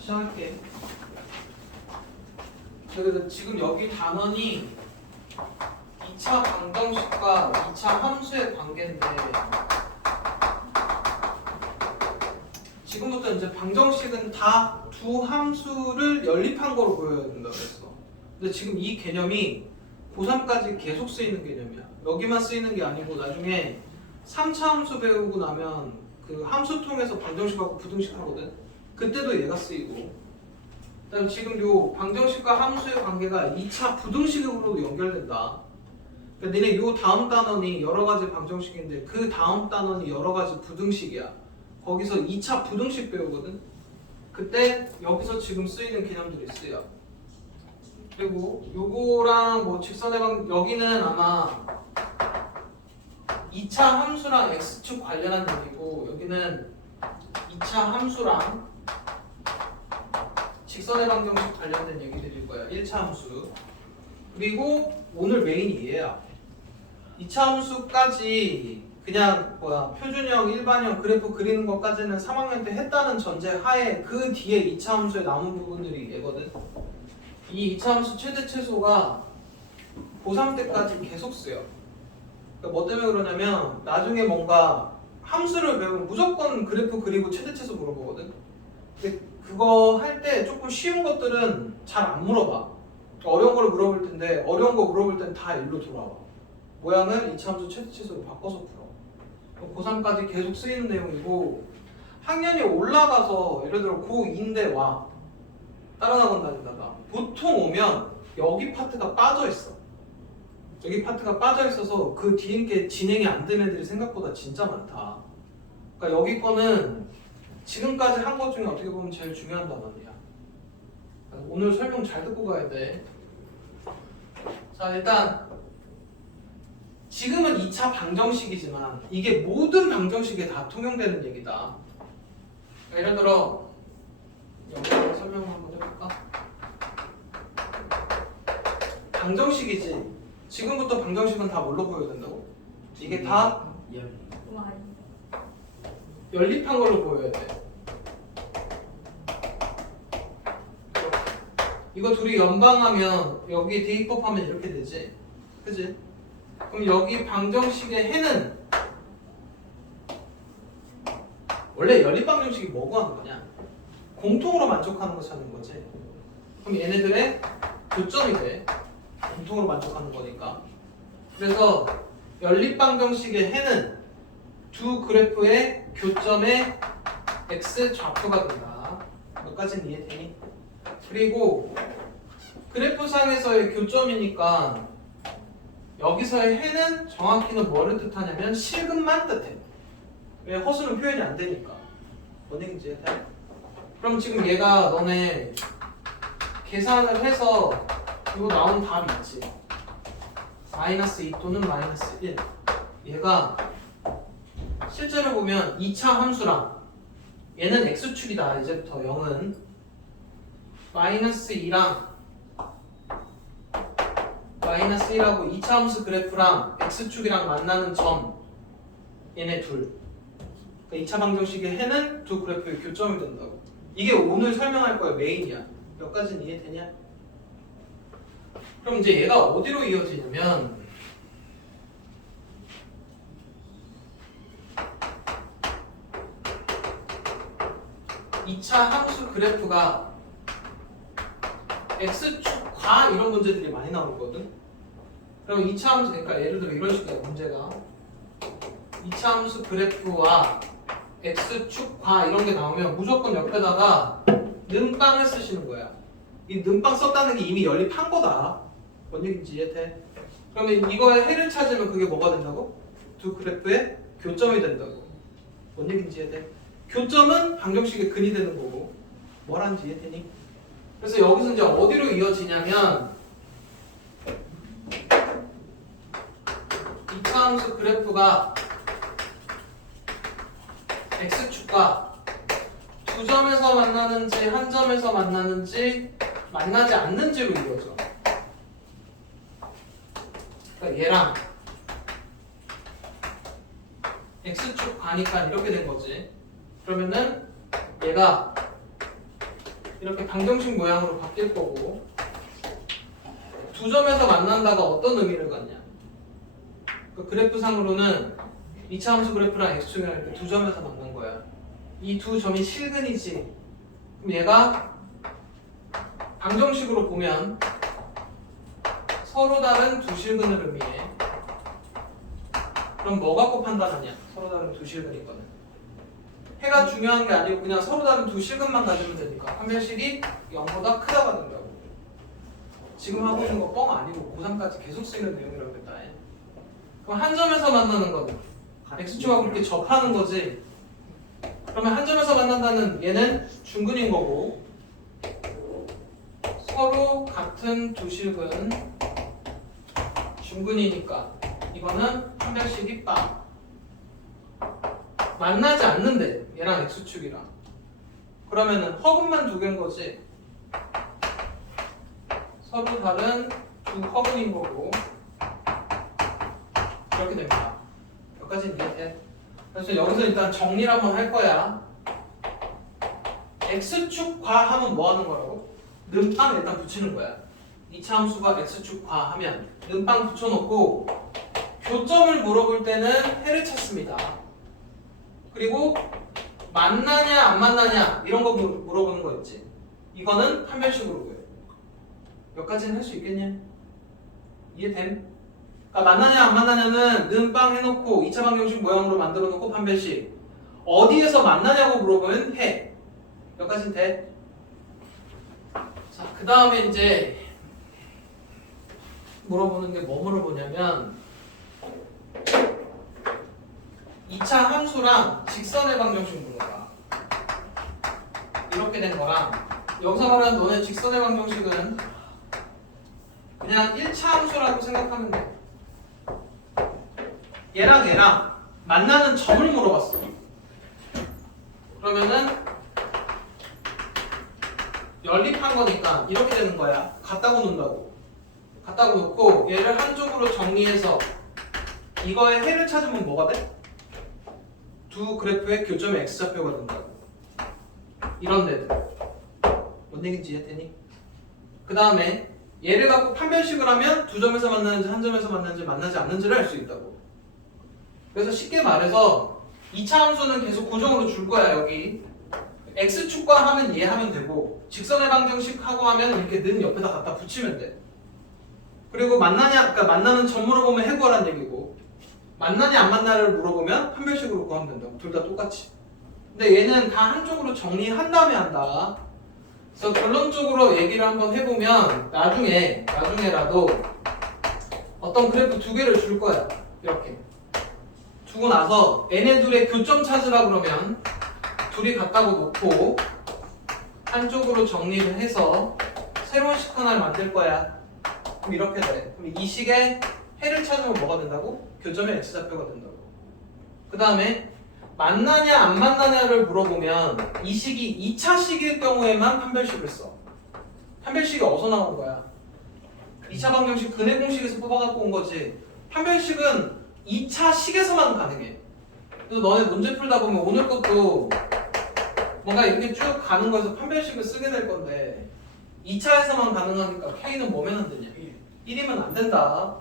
시작할게. 그래서 지금 여기 단원이 2차 방정식과 2차 함수의 관계인데 지금부터 이제 방정식은 다 두 함수를 연립한 거로 보여야 된다 그랬어. 근데 지금 이 개념이 고3까지 계속 쓰이는 개념이야. 여기만 쓰이는 게 아니고 나중에 3차 함수 배우고 나면 그 함수 통해서 방정식하고 부등식 하거든. 그때도 얘가 쓰이고. 그다음 지금 요 방정식과 함수의 관계가 2차 부등식으로도 연결된다. 그러니까 너네 요 다음 단원이 여러 가지 방정식인데 그 다음 단원이 여러 가지 부등식이야. 거기서 2차 부등식 배우거든. 그때 여기서 지금 쓰이는 개념들이 쓰여. 그리고 요거랑 뭐 직선의 방 여기는 아마 2차 함수랑 x축 관련한 얘기고 여기는 2차 함수랑 직선의 방정식 관련된 얘기들일 거야. 1차 함수. 그리고 오늘 메인이 얘야. 2차 함수까지 그냥 표준형, 일반형 그래프 그리는 것까지는 3학년 때 했다는 전제 하에 그 뒤에 2차 함수에 남은 부분들이 얘거든. 이 2차 함수 최대 최소가 고3 때까지 계속 쓰여. 그러니까 뭐 때문에 그러냐면 나중에 뭔가 함수를 배우면 무조건 그래프 그리고 최대 최소 물어보거든. 근데 그거 할 때 조금 쉬운 것들은 잘 안 물어봐. 어려운 걸 물어볼 텐데 어려운 거 물어볼 땐 다 일로 돌아와. 모양을 2차 함수 최대 최소로 바꿔서 풀어. 고3까지 계속 쓰이는 내용이고 학년이 올라가서 예를 들어 고2인데 와 다른 학원 다니다가 보통 오면 여기 파트가 빠져 있어. 여기 파트가 빠져 있어서 그 뒤에 게 진행이 안 되는 애들이 생각보다 진짜 많다. 그러니까 여기 거는 지금까지 한 것 중에 어떻게 보면 제일 중요한 단원이야. 오늘 설명 잘 듣고 가야 돼. 자, 일단 지금은 2차 방정식이지만 이게 모든 방정식에 다 통용되는 얘기다. 예를 들어 여기서 설명을 한번 해볼까? 방정식이지. 지금부터 방정식은 다 뭘로 보여야 된다고? 이게 다 연립한 걸로 보여야 돼. 이거 둘이 연방하면 여기 대입법하면 이렇게 되지. 그지? 그럼 여기 방정식의 해는 원래 연립 방정식이 뭐고 하는 거냐? 공통으로 만족하는 거 찾는 거지. 그럼 얘네들의 교점이 돼. 공통으로 만족하는 거니까. 그래서 연립 방정식의 해는 두 그래프의 교점의 x 좌표가 된다. 여기까지는 이해되니? 그리고 그래프상에서의 교점이니까 여기서의 해는 정확히는 뭐를 뜻하냐면 실근만 뜻해. 왜? 허수는 표현이 안 되니까. 뭔 얘기인지 이해돼? 그럼 지금 얘가 너네 계산을 해서 이거 나온 답이 있지. 마이너스 2 또는 마이너스 1. 얘가 실제로 보면 2차 함수랑 얘는 x축이다. 이제부터 0은 마이너스 2랑 마이너스 1하고 2차 함수 그래프랑 x축이랑 만나는 점 얘네 둘. 그러니까 2차 방정식의 해는 두 그래프의 교점이 된다고. 이게 오늘 설명할 거야 메인이야. 여기까지는 이해되냐? 그럼 이제 얘가 어디로 이어지냐면 이 차 함수 그래프가 x축과 이런 문제들이 많이 나오거든. 그럼 2차 함수 그러니까 예를 들어 이런 식이야 문제가 2차 함수 그래프와 x축과 이런 게 나오면 무조건 옆에다가 는빵을 쓰시는 거야. 이 는빵 썼다는 게 이미 연립한 거다. 뭔 얘기인지 이해돼? 그러면 이거의 해를 찾으면 그게 뭐가 된다고? 두 그래프의 교점이 된다고. 뭔 얘기인지 이해돼? 교점은 방정식의 근이 되는 거고 뭐라는지 이해되니? 그래서 여기서 이제 어디로 이어지냐면 2차 함수 그래프가 x축과 두 점에서 만나는지 한 점에서 만나는지 만나지 않는지로 이루어져. 그러니까 얘랑 x축 가니까 이렇게 된 거지. 그러면은 얘가 이렇게 방정식 모양으로 바뀔 거고 두 점에서 만난다가 어떤 의미를 갖냐? 그 그래프상으로는 2차 함수 그래프랑 x축이랑 이렇게 두 점에서 만난 거야. 이 두 점이 실근이지. 그럼 얘가 방정식으로 보면 서로 다른 두 실근을 의미해. 그럼 뭐 갖고 판단하냐? 서로 다른 두 실근이거든. 해가 중요한 게 아니고 그냥 서로 다른 두 실근만 가지면 되니까 판별식이 0보다 크다가 된다고. 지금 하고 있는 거 뻥 아니고 고3까지 계속 쓰이는 내용이라고 했다. 그럼 한 점에서 만나는 거는 x축하고 그렇게 접하는 거지. 그러면 한 점에서 만난다는 얘는 중근인 거고 서로 같은 두 실근 중근이니까 이거는 판별식이 빵. 만나지 않는데 얘랑 x축이랑 그러면은 허근만 두 개인 거지. 서로 다른 두 허근인 거고 이렇게 됩니다. 여기까지는 이해돼? 그래서 여기서 일단 정리를 한번 할 거야. x축 과하면 뭐 하는 거라고? 는빵 일단 붙이는 거야. 2차 함수가 x축 과하면 는빵 붙여놓고 교점을 물어볼 때는 해를 찾습니다. 그리고 만나냐 안 만나냐 이런 거 물어보는 거 있지. 이거는 판별식으로 구해. 여기까지는 할 수 있겠냐? 이해됨? 그러니까 만나냐 안 만나냐는 는빵 해놓고 2차 방정식 모양으로 만들어 놓고 판별식. 어디에서 만나냐고 물어보면 해. 여기까지는 돼? 자, 그 다음에 이제 물어보는 게 뭐 물어보냐면 2차 함수랑 직선의 방정식 물어봐. 이렇게 된 거랑 여기서 말하는 너네 직선의 방정식은 그냥 1차 함수라고 생각하면 돼. 얘랑 만나는 점을 물어봤어. 그러면은 연립한 거니까 이렇게 되는 거야. 갖다고 놓는다고. 갖다고 놓고 얘를 한쪽으로 정리해서 이거의 해를 찾으면 뭐가 돼? 두 그래프의 교점의 x좌표가 된다고. 이런 데들. 뭔 얘기인지 이해되니? 그 다음에 얘를 갖고 판별식을 하면 두 점에서 만나는지 한 점에서 만나는지 만나지 않는지를 알 수 있다고. 그래서 쉽게 말해서 2차 함수는 계속 고정으로 줄 거야. 여기 x축과 하면 얘 하면 되고 직선의 방정식 하고 하면 이렇게 는 옆에다 갖다 붙이면 돼. 그리고 만나냐, 그러니까 만나는 점 물어보면 해구하란 얘기고 만나냐 안 만나를 물어보면 판별식으로 구하면 된다고. 둘 다 똑같이. 근데 얘는 다 한쪽으로 정리한 다음에 한다. 그래서 결론적으로 얘기를 한번 해보면 나중에라도 어떤 그래프 두 개를 줄 거야. 이렇게 두고 나서 얘네 둘의 교점 찾으라 그러면 둘이 갖다고 놓고 한쪽으로 정리를 해서 새로운 식 하나를 만들 거야. 그럼 이렇게 돼. 그럼 이 식의 해를 찾으면 뭐가 된다고? 교점의 x좌표가 된다고. 그 다음에 만나냐 안 만나냐를 물어보면 이 식이 2차 식일 경우에만 판별식을 써. 판별식이 어디서 나온 거야? 2차 방정식 근해 공식에서 뽑아갖고 온 거지. 판별식은 2차 식에서만 가능해. 그래서 너네 문제 풀다 보면 오늘 것도 뭔가 이렇게 쭉 가는 거에서 판별식을 쓰게 될 건데 2차에서만 가능하니까 K는 뭐면 안 되냐? 1이면 안 된다.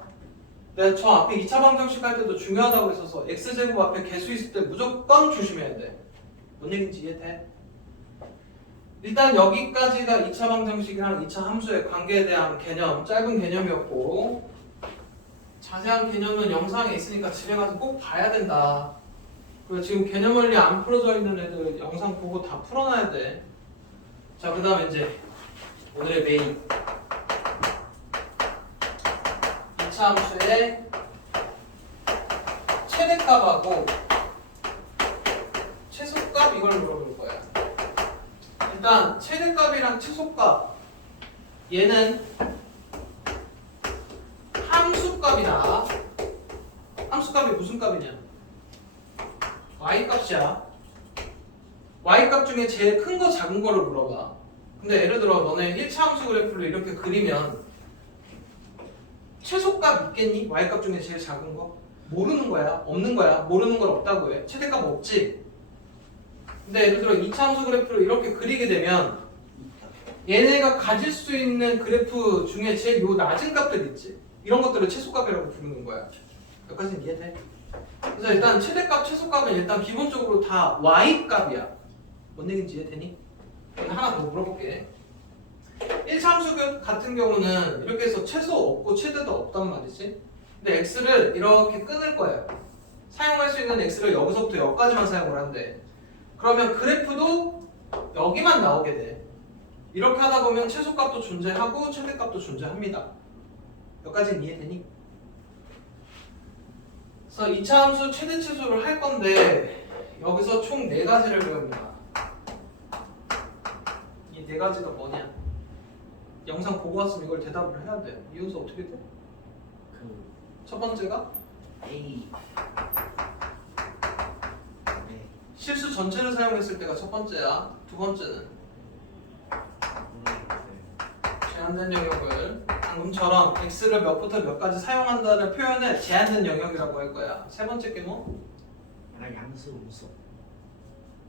내가 저 앞에 2차 방정식 할 때도 중요하다고 했어서 x제곱 앞에 개수 있을 때 무조건 조심해야 돼. 뭔 얘기인지 이해돼? 일단 여기까지가 2차 방정식이랑 2차 함수의 관계에 대한 개념, 짧은 개념이었고 자세한 개념은 영상에 있으니까 집에 가서 꼭 봐야 된다. 그리고 지금 개념 원리 안 풀어져 있는 애들 영상 보고 다 풀어놔야 돼. 자, 그 다음에 이제 오늘의 메인 2차 함수의 최대값하고 최소값 이걸 물어볼 거야. 일단 최대값이랑 최소값 얘는 함수값이다. 함수값이 무슨 값이냐? y값이야. y값 중에 제일 큰 거 작은 거를 물어봐. 근데 예를 들어 너네 1차 함수 그래프를 이렇게 그리면 최소값 있겠니? y값 중에 제일 작은 거? 모르는 거야? 없는 거야? 모르는 건 없다고 해. 최대값 없지? 근데 예를 들어 2차 함수 그래프를 이렇게 그리게 되면 얘네가 가질 수 있는 그래프 중에 제일 요 낮은 값들 있지. 이런 것들을 최소값이라고 부르는 거야. 여기까지는 이해돼? 그래서 일단 최대값, 최소값은 일단 기본적으로 다 y값이야. 뭔 얘기인지 이해되니? 하나 더 물어볼게. 1차 함수 같은 경우는 이렇게 해서 최소 없고 최대도 없단 말이지. 근데 x를 이렇게 끊을 거예요. 사용할 수 있는 x를 여기서부터 여기까지만 사용을 한대. 그러면 그래프도 여기만 나오게 돼. 이렇게 하다 보면 최소값도 존재하고 최대값도 존재합니다. 여기까지는 이해되니? 그래서 2차 함수 최대 최소를 할 건데 여기서 총 4가지를 배웁니다. 이 4가지가 뭐냐? 영상 보고 왔으면 이걸 대답을 해야 돼. 이윤수 어떻게 돼? 첫 번째가 A. 네. 실수 전체를 사용했을 때가 첫 번째야. 두 번째는 제한된 영역을 방금처럼 x를 몇부터 몇까지 사용한다는 표현을 제한된 영역이라고 할 거야. 세 번째 게 뭐? 양수 음수.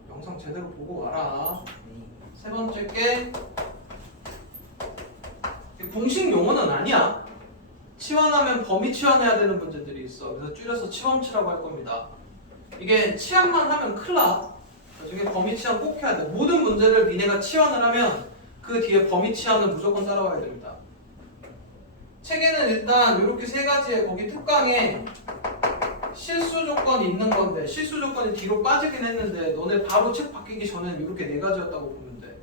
영상 제대로 보고 와라. 네. 세 번째 게 공식 용어는 아니야. 치환하면 범위 치환해야 되는 문제들이 있어. 그래서 줄여서 치범치라고 할 겁니다. 이게 치환만 하면 큰일 나. 나중에 범위 치환 꼭 해야 돼. 모든 문제를 니네가 치환을 하면 그 뒤에 범위 치환을 무조건 따라와야 됩니다. 책에는 일단 이렇게 3가지의 거기 특강에 실수 조건이 있는 건데 실수 조건이 뒤로 빠지긴 했는데 너네 바로 책 바뀌기 전에는 이렇게 4가지였다고 보면 돼.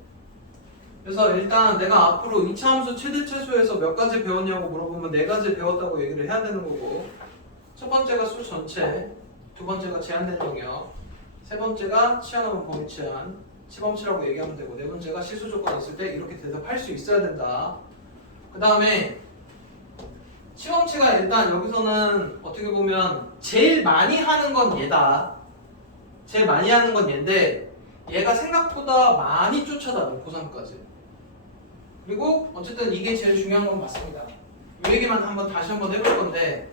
그래서 일단 내가 앞으로 2차 함수 최대 최소에서 몇 가지 배웠냐고 물어보면 4가지 배웠다고 얘기를 해야 되는 거고, 첫 번째가 수 전체, 두 번째가 제한된 영역, 세 번째가 치환하면 범위 치환, 치범치라고 얘기하면 되고, 네 번째가 실수 조건 있을 때 이렇게 대답할 수 있어야 된다. 그 다음에 치범치가 일단 여기서는 어떻게 보면 제일 많이 하는 건 얘다. 제일 많이 하는 건 얘인데 얘가 생각보다 많이 쫓아다녀 고3까지. 그리고 어쨌든 이게 제일 중요한 건 맞습니다. 이 얘기만 다시 한번 해볼 건데,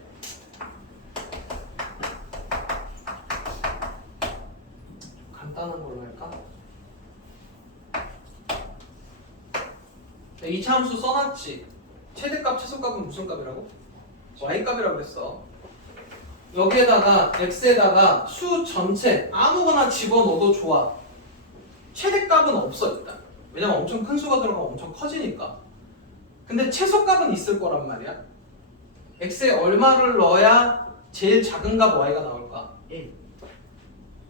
간단한 걸로 할까? 2차 함수 써놨지. 최대값, 최소값은 무슨 값이라고? y값이라고 그랬어. 여기에다가 x에다가 수 전체 아무거나 집어넣어도 좋아. 최대값은 없어 일단. 왜냐면 엄청 큰 수가 들어가면 엄청 커지니까. 근데 최소값은 있을 거란 말이야. x에 얼마를 넣어야 제일 작은 값 y가 나올까? 1.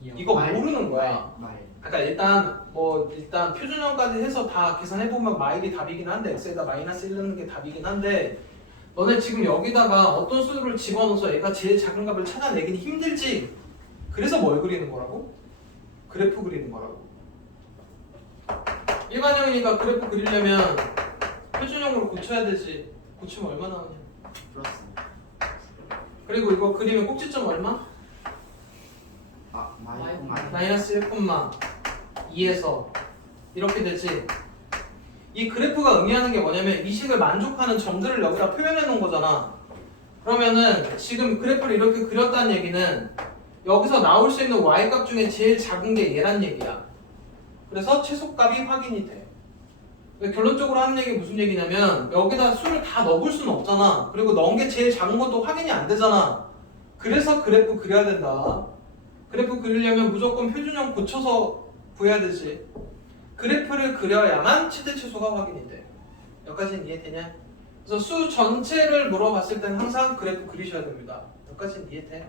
이거 모르는 거야. 말. 그러니까 일단 표준형까지 해서 다 계산해 보면 마일이 답이긴 한데 x에다 마이너스 1 넣는 게 답이긴 한데, 너네 지금 여기다가 어떤 수를 집어넣어서 얘가 제일 작은 값을 찾아내긴 힘들지. 그래서 뭘 그리는 거라고? 그래프 그리는 거라고. 일반형이니까 그래프 그리려면 표준형으로 고쳐야 되지. 고치면 얼마 나오냐? 플러스. 그리고 이거 그리면 꼭지점 얼마? 마이너스 1,2에서 이렇게 되지. 이 그래프가 의미하는 게 뭐냐면 이 식을 만족하는 점들을 여기다 표현해 놓은 거잖아. 그러면은 지금 그래프를 이렇게 그렸다는 얘기는 여기서 나올 수 있는 y값 중에 제일 작은 게 얘란 얘기야. 그래서 최소값이 확인이 돼. 결론적으로 하는 얘기 무슨 얘기냐면 여기다 수를 다 넣을 수는 없잖아. 그리고 넣은 게 제일 작은 것도 확인이 안 되잖아. 그래서 그래프 그려야 된다. 그래프 그리려면 무조건 표준형 고쳐서 구해야 되지. 그래프를 그려야만 최대 최소가 확인이 돼. 여기까지는 이해되냐? 그래서 수 전체를 물어봤을 땐 항상 그래프 그리셔야 됩니다. 여기까지는 이해돼?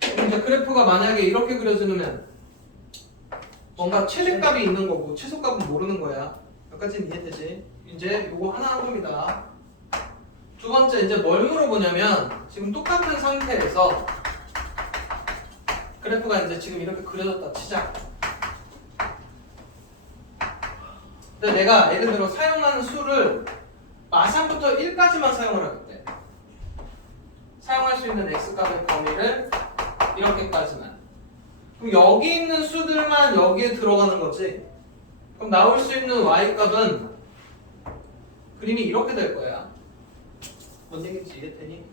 그럼 이제 그래프가 만약에 이렇게 그려지면 뭔가 최대값이 있는 거고 최소값은 모르는 거야. 여기까지는 이해되지? 이제 요거 하나 한 겁니다. 두 번째 이제 뭘 물어보냐면 지금 똑같은 상태에서 그래프가 이제 지금 이렇게 그려졌다 치자. 근데 내가 예를 들어 사용하는 수를 마상부터 1까지만 사용을 하겠대. 사용할 수 있는 x값의 범위를 이렇게까지만. 그럼 여기 있는 수들만 여기에 들어가는 거지. 그럼 나올 수 있는 y값은 그림이 이렇게 될 거야. 뭔 얘기인지 이해되니?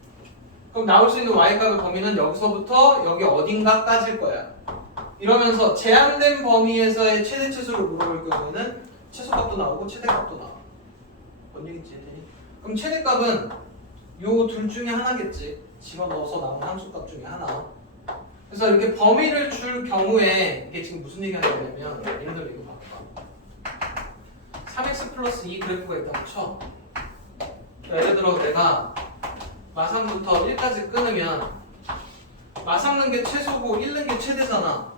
그럼 나올 수 있는 y값의 범위는 여기서부터 여기 어딘가까지일 거야. 이러면서 제한된 범위에서의 최대 최소를 물어볼 경우에는 최소값도 나오고 최대값도 나와. 뭔 얘기인지 이해되니? 그럼 최대값은 요 둘 중에 하나겠지. 집어넣어서 나온 함수값 중에 하나. 그래서 이렇게 범위를 줄 경우에 이게 지금 무슨 얘기 하는 거냐면 예를 들어 이거 봐봐. 3x 플러스 2 그래프가 있다고 쳐. 예를 들어 내가 마상부터 1까지 끊으면 마상는 게 최소고 1는 게 최대잖아.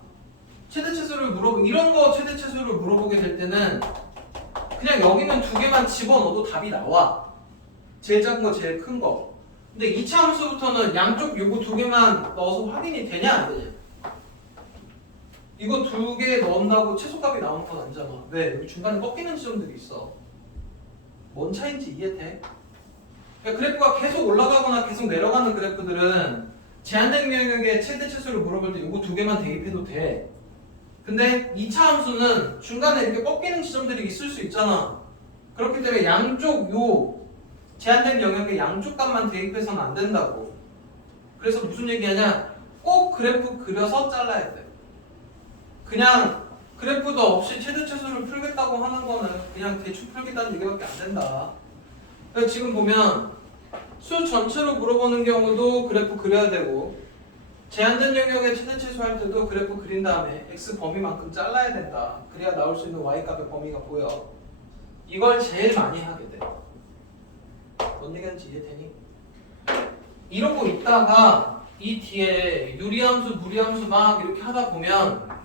최대 최소를 이런 거 최대 최소를 물어보게 될 때는 그냥 여기는 두 개만 집어넣어도 답이 나와. 제일 작은 거 제일 큰 거. 근데 2차 함수부터는 양쪽 요거 두 개만 넣어서 확인이 되냐 안 되냐. 이거 두 개 넣는다고 최소값이 나오는 건 아니잖아. 왜? 여기 중간에 꺾이는 지점들이 있어. 뭔 차이인지 이해돼? 그러니까 그래프가 계속 올라가거나 계속 내려가는 그래프들은 제한된 영역의 최대 최소를 물어볼 때 요거 두 개만 대입해도 돼. 근데 2차 함수는 중간에 이렇게 꺾이는 지점들이 있을 수 있잖아. 그렇기 때문에 양쪽 요 제한된 영역의 양쪽 값만 대입해서는 안 된다고. 그래서 무슨 얘기하냐? 꼭 그래프 그려서 잘라야 돼. 그냥 그래프도 없이 최대 최소를 풀겠다고 하는 거는 그냥 대충 풀겠다는 얘기밖에 안 된다. 그래서 지금 보면 수 전체로 물어보는 경우도 그래프 그려야 되고 제한된 영역의 최대 최소 할 때도 그래프 그린 다음에 x 범위만큼 잘라야 된다. 그래야 나올 수 있는 y 값의 범위가 보여. 이걸 제일 많이 하게 돼. 뭔 얘기하는지 이해되니? 이러고 있다가 이 뒤에 유리함수, 무리함수 막 이렇게 하다 보면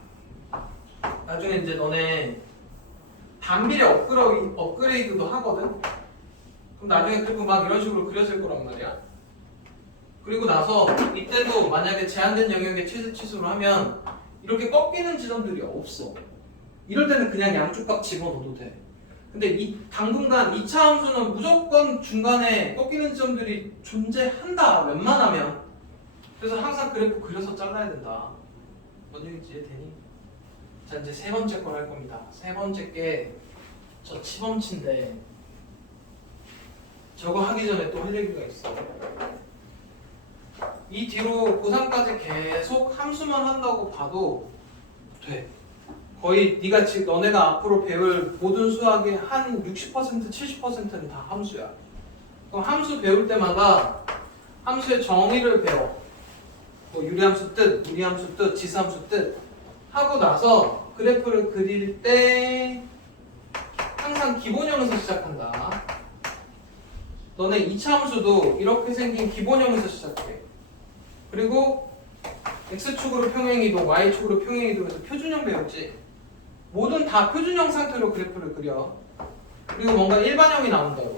나중에 이제 너네 단비례 업그레이드도 하거든? 그럼 나중에 그래프 막 이런 식으로 그려질 거란 말이야. 그리고 나서 이때도 만약에 제한된 영역의 최대 최소로 하면 이렇게 꺾이는 지점들이 없어. 이럴 때는 그냥 양쪽 값 집어넣어도 돼. 근데 당분간 2차 함수는 무조건 중간에 꺾이는 지점들이 존재한다. 웬만하면. 그래서 항상 그래프 그려서 잘라야 된다. 뭔 얘기인지 이해되니? 자, 이제 세 번째 걸 할 겁니다. 세 번째 게 저 치범치인데 저거 하기 전에 또 할 얘기가 있어. 이 뒤로 고3까지 계속 함수만 한다고 봐도 돼. 거의 네가 지금 너네가 앞으로 배울 모든 수학의 한 60% 70%는 다 함수야. 그럼 함수 배울 때마다 함수의 정의를 배워. 뭐 유리함수 뜻, 무리함수 뜻, 지수함수 뜻 하고 나서 그래프를 그릴 때 항상 기본형에서 시작한다. 너네 2차 함수도 이렇게 생긴 기본형에서 시작해. 그리고 x축으로 평행이동, y축으로 평행이동해서 표준형 배웠지. 뭐든 다 표준형 상태로 그래프를 그려. 그리고 뭔가 일반형이 나온다고.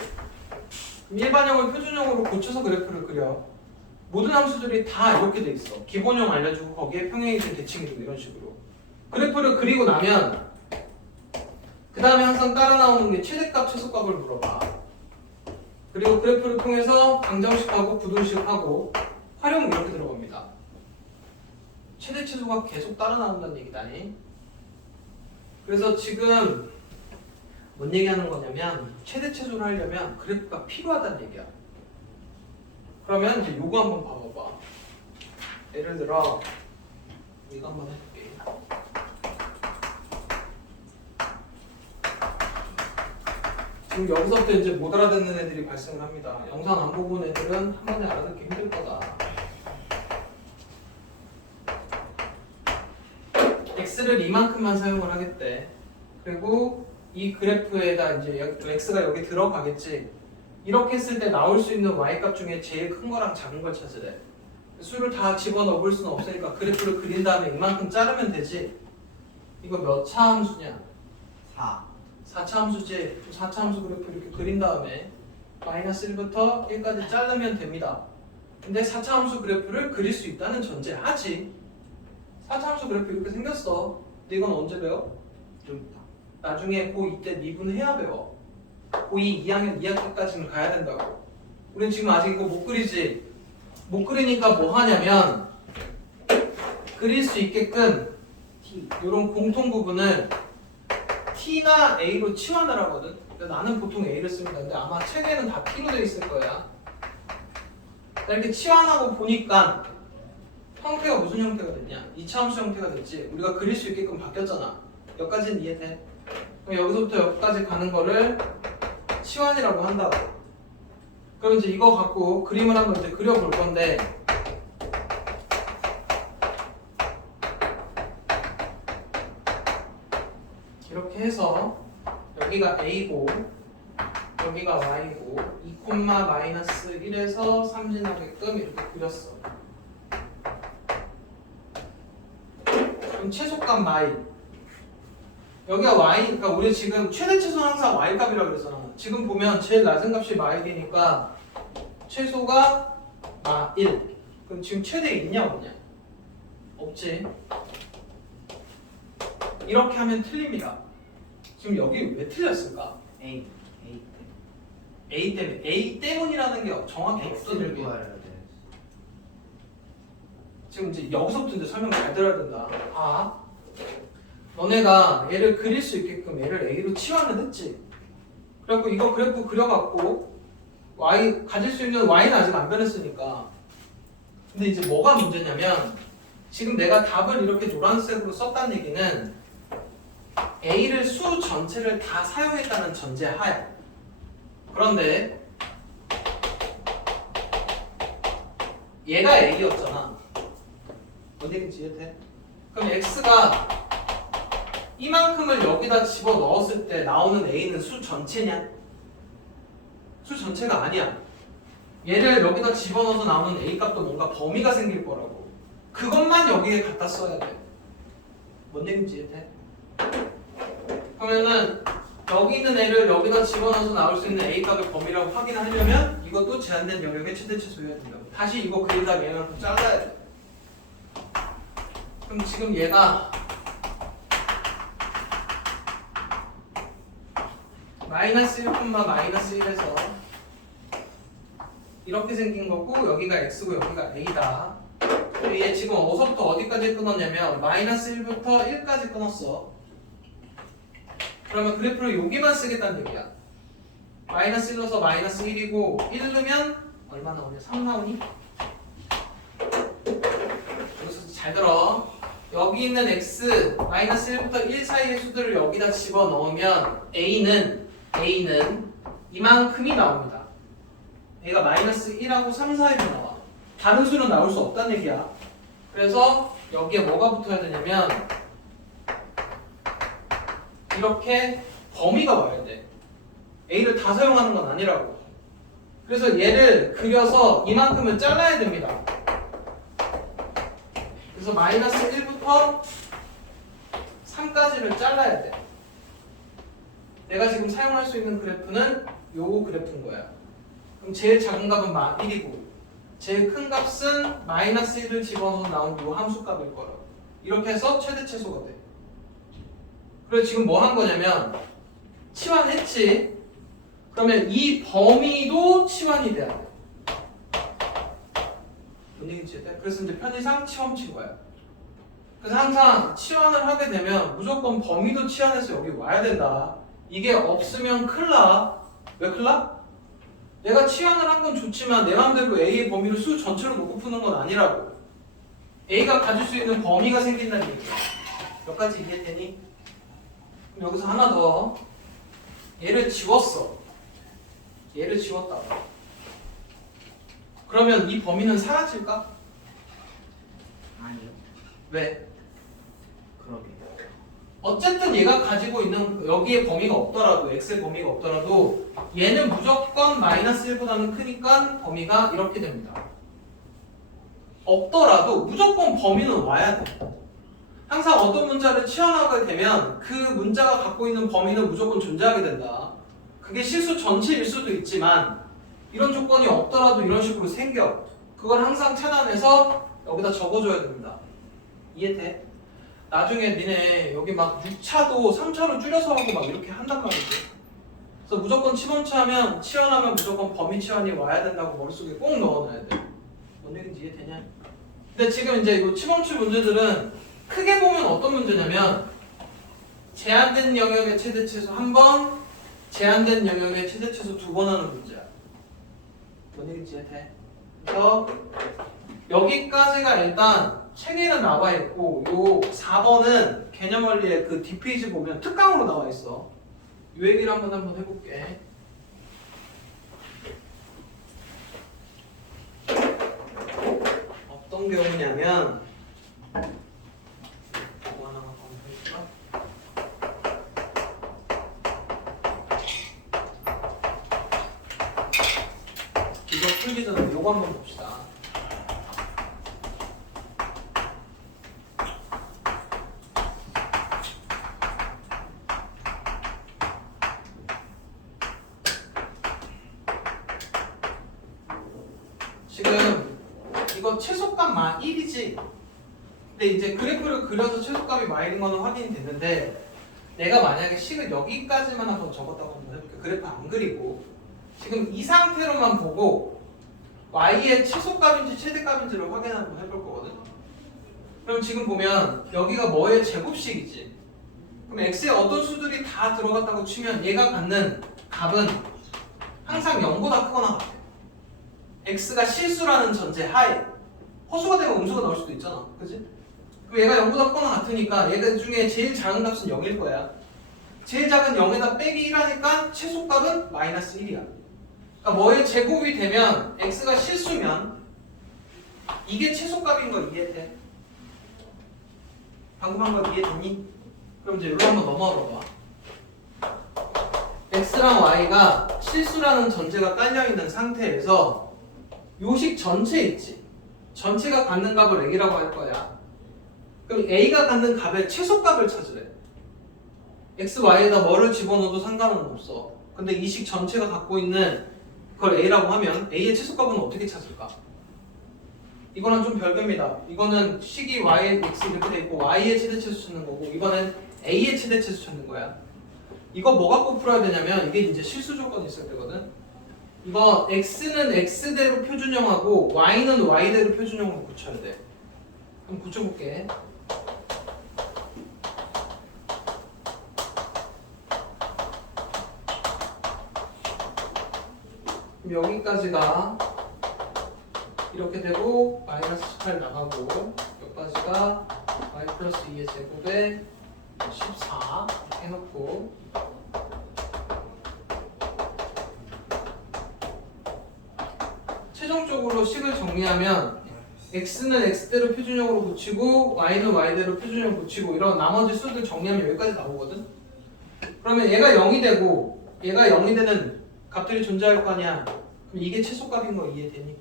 그럼 일반형을 표준형으로 고쳐서 그래프를 그려. 모든 함수들이 다 이렇게 돼 있어. 기본형 알려주고 거기에 평행이동, 대칭이동 이런 식으로. 그래프를 그리고 나면 그 다음에 항상 따라 나오는 게 최대값, 최소값을 물어봐. 그리고 그래프를 통해서 방정식하고 부등식하고 활용 이렇게 들어갑니다. 최대, 최소가 계속 따라 나온다는 얘기다니. 그래서 지금 뭔 얘기하는 거냐면 최대 최소를 하려면 그래프가 필요하다는 얘기야. 그러면 이제 요거 한번 봐봐봐. 예를 들어 이거 한번 해볼게. 지금 여기서부터 이제 못 알아듣는 애들이 발생을 합니다. 영상 안 보고 온 애들은 한 번에 알아듣기 힘들 거다. x를 이만큼만 사용을 하겠대. 그리고 이 그래프에다 이제 x가 여기 들어가겠지. 이렇게 했을 때 나올 수 있는 y값 중에 제일 큰 거랑 작은 걸 찾으래. 수를 다 집어넣을 수는 없으니까 그래프를 그린 다음에 이만큼 자르면 되지. 이거 몇 차 함수냐? 4차 함수지. 4차 함수 그래프 이렇게 그린 다음에 마이너스 1부터 1까지 자르면 됩니다. 근데 4차 함수 그래프를 그릴 수 있다는 전제하지. 4차 함수 그래프 이렇게 생겼어. 근데 이건 언제 배워? 좀 있다. 나중에 고2 때 미분해야 배워. 고2 2학년 2학기까지는 가야 된다고. 우린 지금 아직 이거 못 그리지. 못 그리니까 뭐 하냐면 그릴 수 있게끔 이런 공통 부분을 T나 A로 치환을 하거든. 근데 나는 보통 A를 씁니다. 근데 아마 책에는 다 T로 되어 있을 거야. 이렇게 치환하고 보니까 형태가 무슨 형태가 됐냐? 2차 함수 형태가 됐지. 우리가 그릴 수 있게끔 바뀌었잖아. 여기까지는 이해돼? 그럼 여기서부터 여기까지 가는 거를 치환이라고 한다고. 그럼 이제 이거 갖고 그림을 한번 이제 그려볼 건데 이렇게 해서 여기가 A고 여기가 Y고 2,-1에서 3 지나게끔 이렇게 그렸어. 그럼 최소값 Y 여기가 Y, 그러니까 우리 지금 최대 최소는 항상 Y 값이라고 그랬잖아. 지금 보면 제일 낮은 값이 Y니까 최소가 1. 그럼 지금 최대 있냐 없냐? 없지. 이렇게 하면 틀립니다. 지금 여기 왜 틀렸을까? A A 때문에. A 때문이라는 게 정확히 어떤 X를 의미야? 구하려 돼. 지금 이제 여기서부터 이제 설명 잘 들어야 된다. 너네가 얘를 그릴 수 있게끔 얘를 A로 치환을 했지. 그래갖고 이거 그래프 그려갖고 Y 가질 수 있는 Y는 아직 안 변했으니까. 근데 이제 뭐가 문제냐면 지금 내가 답을 이렇게 노란색으로 썼다는 얘기는 A를 수 전체를 다 사용했다는 전제하에. 그런데 얘가 A였잖아. 뭔 얘기인지 이해돼? 그럼 X가 이만큼을 여기다 집어 넣었을 때 나오는 A는 수 전체냐? 수 전체가 아니야. 얘를 여기다 집어 넣어서 나오는 A 값도 뭔가 범위가 생길 거라고. 그것만 여기에 갖다 써야 돼. 뭔 얘기인지 이해돼? 그러면은 여기 있는 애를 여기다 집어넣어서 나올 수 있는 A 값의 범위라고 확인하려면 이것도 제한된 영역의 최대 최소여야 된다고. 다시 이거 그리다 얘만큼 잘라야 돼. 그럼 지금 얘가 -1,-1에서 이렇게 생긴 거고 여기가 X고 여기가 A다. 얘 지금 어디서부터 어디까지 끊었냐면 -1부터 1까지 끊었어. 그러면 그래프를 여기만 쓰겠다는 얘기야. -1로서 -1이고 1 넣으면 얼마 나오냐? 3 나오니? 여기서 잘 들어. 여기 있는 x -1부터 1 사이의 수들을 여기다 집어넣으면 A는 이만큼이 나옵니다. A가 -1하고 3 사이로 나와. 다른 수는 나올 수 없다는 얘기야. 그래서 여기에 뭐가 붙어야 되냐면 이렇게 범위가 와야 돼. A를 다 사용하는 건 아니라고. 그래서 얘를 그려서 이만큼을 잘라야 됩니다. 그래서 -1부터 3까지를 잘라야 돼. 내가 지금 사용할 수 있는 그래프는 요 그래프인 거야. 그럼 제일 작은 값은 1이고 제일 큰 값은 -1을 집어넣어서 나온 요 함수 값일 거라고. 이렇게 해서 최대 최소가 돼. 그래서 지금 뭐 한 거냐면 치환했지. 그러면 이 범위도 치환이 돼야 돼. 뭔 얘기인지 돼? 그래서 이제 편의상 치환친 거야. 그래서 항상 치환을 하게 되면 무조건 범위도 치환해서 여기 와야 된다. 이게 없으면 큰일 나. 왜 큰일 나? 내가 치환을 한 건 좋지만 내 마음대로 A의 범위를 수 전체로 놓고 푸는 건 아니라고. A가 가질 수 있는 범위가 생긴다는 얘기야. 몇 가지 이해되니? 그럼 여기서 하나 더. 얘를 지웠어. 얘를 지웠다. 그러면 이 범위는 사라질까? 아니요. 왜? 그러게. 어쨌든 얘가 가지고 있는 여기에 범위가 없더라도 x의 범위가 없더라도 얘는 무조건 -1보다는 크니까 범위가 이렇게 됩니다. 없더라도 무조건 범위는 와야 돼. 항상 어떤 문자를 치환하게 되면 그 문자가 갖고 있는 범위는 무조건 존재하게 된다. 그게 실수 전체일 수도 있지만 이런 조건이 없더라도 이런 식으로 생겨. 그걸 항상 찾아내서 여기다 적어줘야 됩니다. 이해돼? 나중에 니네 여기 막 6차도 3차로 줄여서 하고 막 이렇게 한단 말이지. 그래서 무조건 치범치하면 치환하면 무조건 범위 치환이 와야 된다고 머릿속에 꼭 넣어놔야 돼. 뭔 얘기인지 이해되냐? 근데 지금 이제 이 치범치 문제들은 크게 보면 어떤 문제냐면 제한된 영역의 최대 최소 1번, 제한된 영역의 최대 최소 2번 하는 문제야. 뭔 얘기인지 이해돼? 그래서 여기까지가 일단 책에는 나와 있고 요 4번은 개념 원리의 그 뒷페이지 보면 특강으로 나와 있어. 요 얘기를 한번 해볼게. 어떤 경우냐면 이거 하나 한번 해볼까? 이거 풀기 전에 요거 한번 봅시다. 지금 이거 최소값 마 1이지. 근데 이제 그래프를 그려서 최소값이 마일인 거는 확인이 됐는데 내가 만약에 식을 여기까지만 한번 적었다고 한번 해볼게. 그래프 안 그리고 지금 이 상태로만 보고 y의 최소값인지 최대값인지를 확인 한번 해볼 거거든. 그럼 지금 보면 여기가 뭐의 제곱식이지. 그럼 x에 어떤 수들이 다 들어갔다고 치면 얘가 갖는 값은 항상 0보다 크거나 같아. x가 실수라는 전제 하에 허수가 되면 음수가 나올 수도 있잖아. 그치? 그럼 얘가 0보다 크거나 같으니까 얘가 중에 제일 작은 값은 0일 거야. 제일 작은 0에다 빼기 1하니까 최소값은 마이너스 1이야. 그러니까 뭐의 제곱이 되면 x가 실수면 이게 최소값인 거 이해돼? 방금 한 거 이해되니? 그럼 이제 여기로 한번 넘어가 봐. x랑 y가 실수라는 전제가 깔려있는 상태에서 요식 전체 있지? 전체가 갖는 값을 a라고 할 거야. 그럼 a가 갖는 값의 최소값을 찾으래. x, y에다 뭐를 집어넣어도 상관은 없어. 근데 이 식 전체가 갖고 있는 그걸 a라고 하면 a의 최소값은 어떻게 찾을까? 이거는 좀 별개입니다. 이거는 식이 y의 x 이렇게 돼 있고 y의 최대최소 찾는 거고 이거는 a의 최대최소 찾는 거야. 이거 뭐 갖고 풀어야 되냐면 이게 이제 실수 조건이 있을 때거든. 이거 x는 x대로 표준형하고 y는 y대로 표준형으로 고쳐야 돼. 그럼 고쳐볼게. 그럼 여기까지가 이렇게 되고 마이너스 18 나가고 여기까지가 y 플러스 2의 제곱에 14 이렇게 해놓고 최종적으로 식을 정리하면 x는 x대로 표준형으로 붙이고 y는 y대로 표준형 붙이고 이런 나머지 수들 정리하면 여기까지 나오거든. 그러면 얘가 0이 되고 얘가 0이 되는 값들이 존재할 거 아니야. 그럼 이게 최소값인 거 이해되니?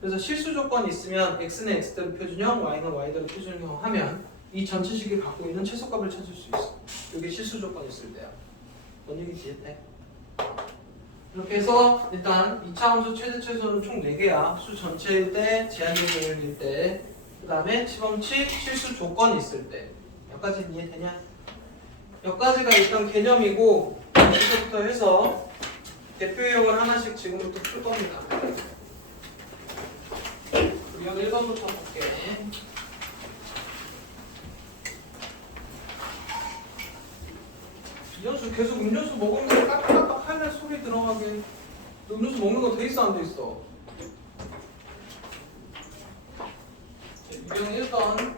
그래서 실수 조건이 있으면 x는 x대로 표준형, y는 y대로 표준형 하면 이 전체 식이 갖고 있는 최소값을 찾을 수 있어. 이게 실수 조건이 있을 때야. 뭔 얘기인지 이해돼? 이렇게 해서 일단 2차 함수 최대 최소는 총 4개야. 수 전체일 때, 제한적인 요일일 때, 그 다음에 시범칙 실수 조건이 있을 때. 여기까지 이해되냐? 여기까지가 일단 개념이고 여기서부터 해서 대표 유형을 하나씩 지금부터 풀 겁니다. 유형 1번부터 볼게. 음료수 계속 음료수 먹으면서 딱딱딱 하는 소리 들어가게. 너 음료수 먹는 거 돼 있어 안 돼 있어? 유형 1번.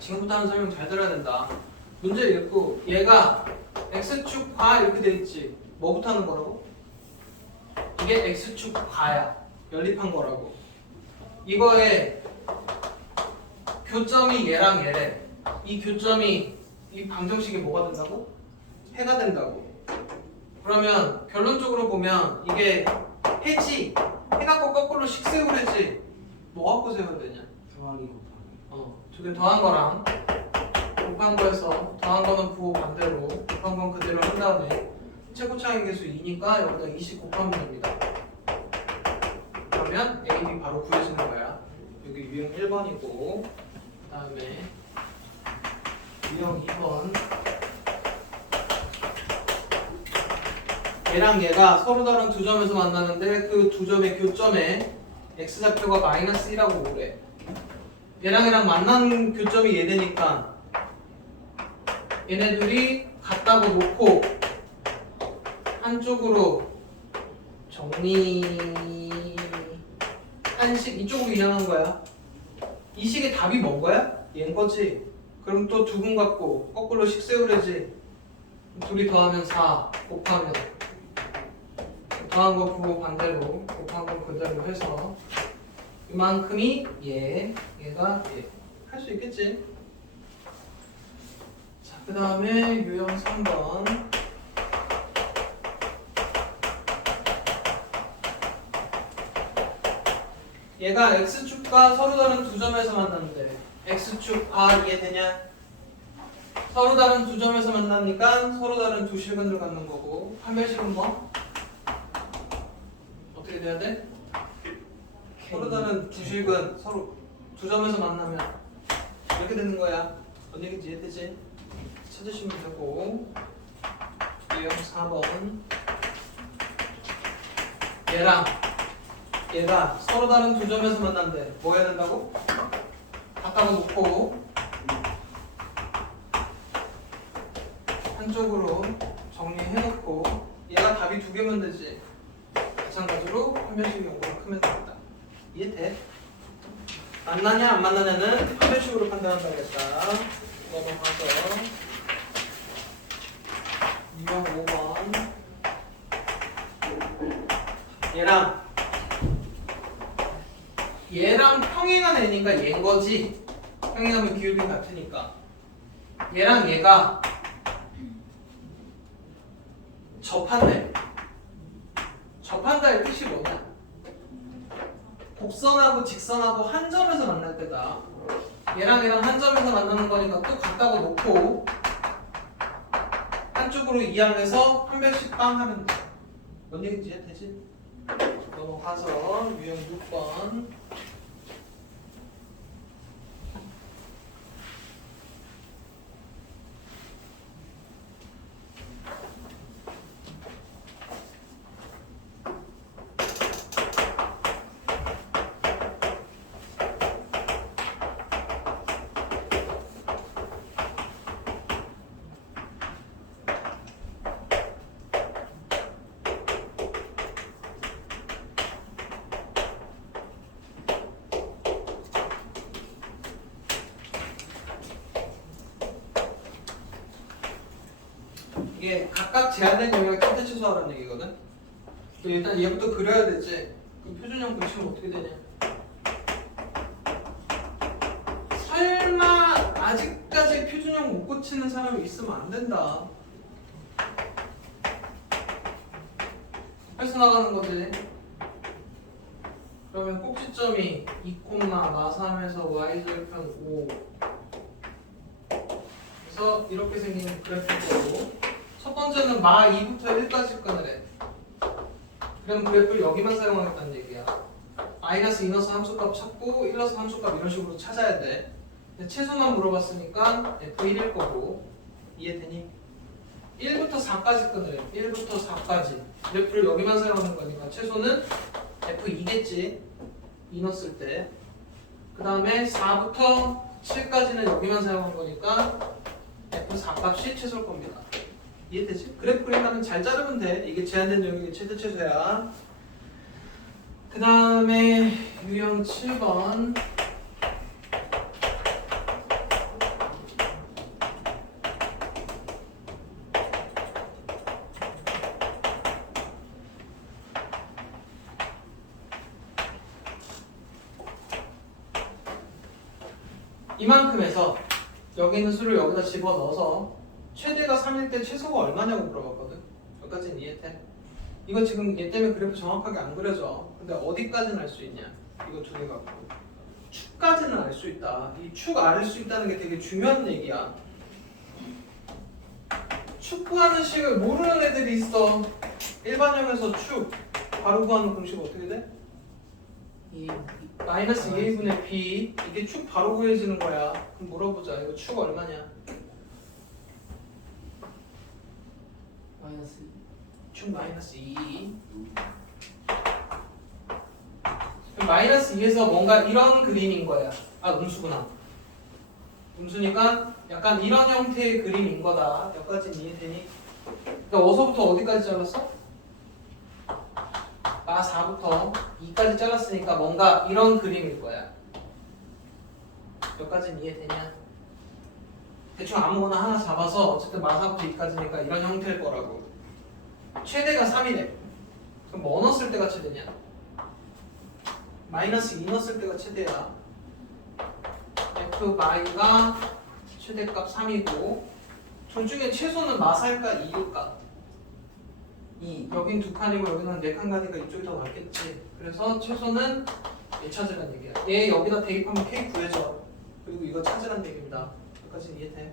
지금부터 하는 설명 잘 들어야 된다. 문제 읽고 얘가 x축 과 이렇게 돼 있지. 뭐부터 하는 거라고? 이게 x축 과야. 연립한 거라고. 이거에 교점이 얘랑 얘래. 이 교점이 이 방정식이 뭐가 된다고? 해가 된다고. 그러면 결론적으로 보면 이게 해지. 해 갖고 거꾸로 식 세우래지. 뭐 갖고 세워야 되냐? 더하기 곱하기. 저게 더한 거랑 곱한 거에서 더한 거는 부호 반대로 곱한 건 그대로 한 다음에 최고차의 계수 2니까 여기다 20 곱하면 됩니다. 그러면 A, B 바로 구해지는 거야. 여기 유형 1번이고 그 다음에 유형 2번 얘랑 얘가 서로 다른 두 점에서 만나는데 그 두 점의 교점에 x좌표가 마이너스 1하고 오래. 얘랑 얘랑 만난 교점이 얘 되니까 얘네들이 같다고 놓고 한쪽으로 정리 한식 이쪽으로 이양한 거야. 이 식의 답이 뭔 거야? 얘인 거지. 그럼 또 두 분 갖고 거꾸로 식 세우래지. 둘이 더하면 4 곱하면 더한 거 보고 반대로 곱한 거 그대로 해서 이만큼이 얘가 얘. 할 수 있겠지? 자, 그 다음에 유형 3번. 얘가 x축과 서로 다른 두 점에서 만났는데 x축 이해되냐? 서로 다른 두 점에서 만나니까 서로 다른 두 실근을 갖는 거고 판별식은 뭐? 어떻게 돼야 돼? 서로 다른 두 실근 서로 두 점에서 만나면 이렇게 되는 거야. 뭔 얘기인지 이해되지? 찾으시면 되고 유형 4번 얘가 서로 다른 두 점에서 만난대. 뭐 해야 된다고? 같다고 놓고 한쪽으로 정리해놓고 얘가 답이 두 개면 되지. 마찬가지로 판별식 연구가 크면 됩니다. 이해돼? 만나냐 안 만나냐는 판별식으로 판단한다 그랬다. 넘어가서 유형 5번 얘랑 평행한 애니까 얘인 거지. 평행하면 기울기 같으니까. 얘랑 얘가 접한다의 뜻이 뭐냐? 곡선하고 직선하고 한 점에서 만날 때다. 얘랑 한 점에서 만나는 거니까 또 같다고 놓고 한쪽으로 이항해서 판별식 빵 하면 돼. 뭔 얘기인지 이해되지? 넘어가서 유형 6번 이게 각각 제한된 영역을 최대 최소화라는 얘기거든. 일단 얘부터 그려야 되지. 그럼 표준형 그리시면 어떻게 되냐? 설마 아직까지 표준형 못 고치는 사람이 있으면 안 된다. 헬스 나가는 거지. 그러면 꼭지점이 2,마삼에서 y절편 5 그래서 이렇게 생긴 그래프고 첫 번째는 마 2부터 1까지 끈을 해. 그럼 그래프를 여기만 사용하겠다는 얘기야. 마이너스 이너스 함수값 찾고 1러스 함수값 이런 식으로 찾아야 돼. 근데 최소만 물어봤으니까 F1일 거고. 이해되니? 1부터 4까지 끈을 해. 1부터 4까지 그래프를 여기만 사용하는 거니까 최소는 F2겠지. 이너스일 때. 그 다음에 4부터 7까지는 여기만 사용한 거니까 F4 값이 최소일 겁니다. 이해되지? 그래프 그림하면 잘 자르면 돼. 이게 제한된 영역이 최대 최소야. 그 다음에 유형 7번 이만큼에서 여기 있는 수를 여기다 집어넣어서 최대가 3일 때 최소가 얼마냐고 물어봤거든. 여기까지는 이해돼? 이거 지금 얘 때문에 그래프 정확하게 안 그려져. 근데 어디까지는 알 수 있냐? 이거 두 개 갖고 축까지는 알 수 있다. 이 축 알 수 있다는 게 되게 중요한 얘기야. 축 구하는 식을 모르는 애들이 있어. 일반형에서 축 바로 구하는 공식 어떻게 돼? 마이너스 2분의 b 이게 축 바로 구해지는 거야. 그럼 물어보자. 이거 축 얼마냐? 마이너스 축 마이너스 2. 마이너스 2에서 뭔가 이런 그림인 거야. 음수구나. 음수니까 약간 이런 형태의 그림인 거다. 여기까지는 이해되니? 그러니까 어서부터 어디까지 잘랐어? 마 4부터 2까지 잘랐으니까 뭔가 이런 그림일 거야. 여기까지는 이해되냐? 대충 아무거나 하나 잡아서 어쨌든 마 4부터 2까지니까 이런 형태일 거라고. 최대가 3이래. 그럼 뭐 넣었을 때가 최대냐? 마이너스 2 넣었을 때가 최대야. F가 최대값 3이고 둘 중에 최소는 마살까 2일까? 2. 여긴 두 칸이고 여기는 네 칸 가니까 이쪽이 더 낫겠지. 그래서 최소는 얘 찾으란 얘기야. 얘 여기다 대입하면 K 구해줘. 그리고 이거 찾으란 얘기입니다. 여기까지 이해돼?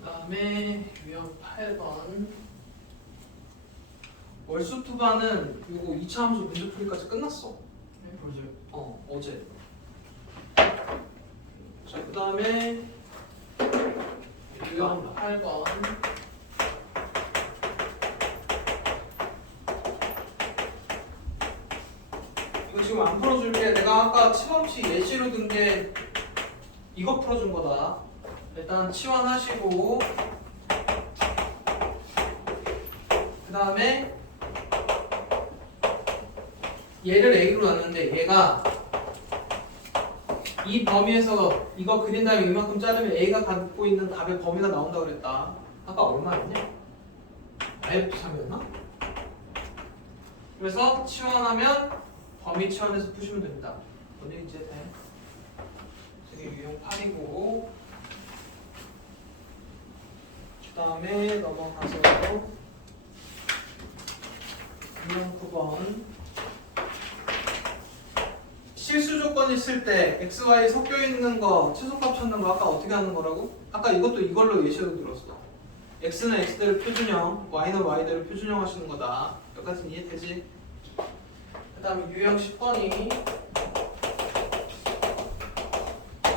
그 다음에 유형 8번 월수 투반은 이거 2차 함수 문제 풀이까지 끝났어. 네, 보여줘요. 어제. 자, 그 다음에 유형 8번 이거 지금 안 풀어줄게. 내가 아까 치범시 예시로 든 게 이거 풀어준 거다. 일단 치환하시고 그 다음에 얘를 A로 놨는데 얘가 이 범위에서 이거 그린 다음에 이만큼 자르면 A가 갖고 있는 값의 범위가 나온다고 그랬다. 아까 얼마였냐? A부터 3이었나? 그래서 치환하면 범위 치환해서 푸시면 됩니다. 오늘 이제 돼. 이게 유형 8이고 그 다음에 넘어가서 유형 9번 실수 조건 있을 때 x, y 섞여 있는 거 최소값 찾는 거 아까 어떻게 하는 거라고? 아까 이것도 이걸로 예시로 들었어. x는 x대로 표준형, y는 y대로 표준형 하시는 거다. 여기까지 이해되지? 그 다음에 유형 10번이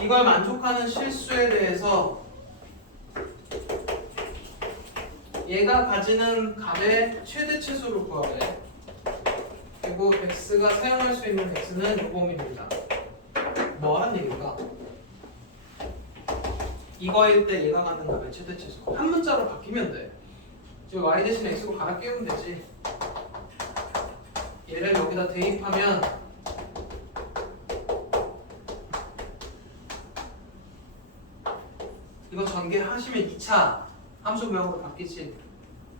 이걸 만족하는 실수에 대해서 얘가 가지는 값의 최대 치수를 구하래. 그리고 x가 사용할 수 있는 x는 요 범위입니다. 뭐 하는 얘기일까? 이거일 때 얘가 갖는 값의 최대 치수. 한 문자로 바뀌면 돼. 지금 y 대신 x로 갈아 끼우면 되지. 얘를 여기다 대입하면 이거 전개하시면 2차 함수 모양으로 바뀌지.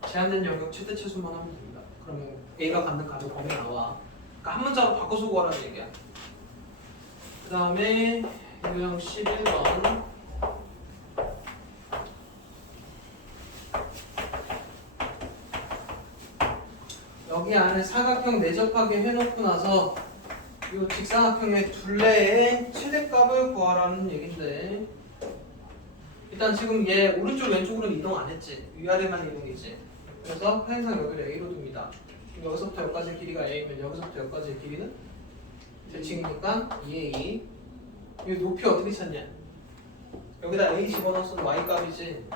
제한된 영역 최대 치수만 하면 됩니다. 그러면 A가 갖는 값의 범위 나와. 그러니까 한 문자로 바꿔서 구하라는 얘기야. 그 다음에 유형 11번 여기 안에 사각형 내접하게 해놓고 나서 이 직사각형의 둘레의 최대값을 구하라는 얘긴데 일단 지금 얘 오른쪽 왼쪽으로 이동 안 했지. 위아래만 이동이지. 그래서 항상 여기를 A로 둡니다. 여기서부터 여기까지 길이가 A면 여기서부터 여기까지 길이는 대칭이니까 2A. 이 높이 어떻게 찾냐? 여기다 A 집어넣었으면 Y 값이지.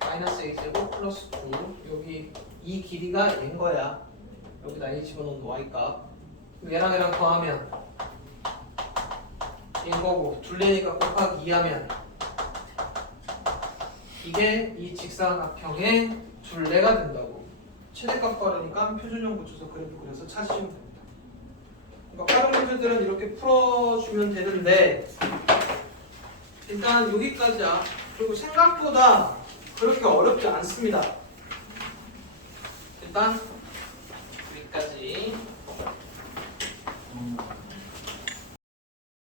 마이너스 A제곱 플러스 9. 여기 이 길이가 얘인 거야. 여기다 A 집어넣은 Y 값. 얘랑 얘랑 더하면 얘인 거고 둘레니까 곱하기 2하면 이게 이 직사각형의 둘레가 된다고. 최대값 구하려니까 표준형 붙여서 그래프 그려서 찾으시면 됩니다. 그러니까 다른 문제들은 이렇게 풀어주면 되는데 일단 여기까지야. 그리고 생각보다 그렇게 어렵지 않습니다. 일단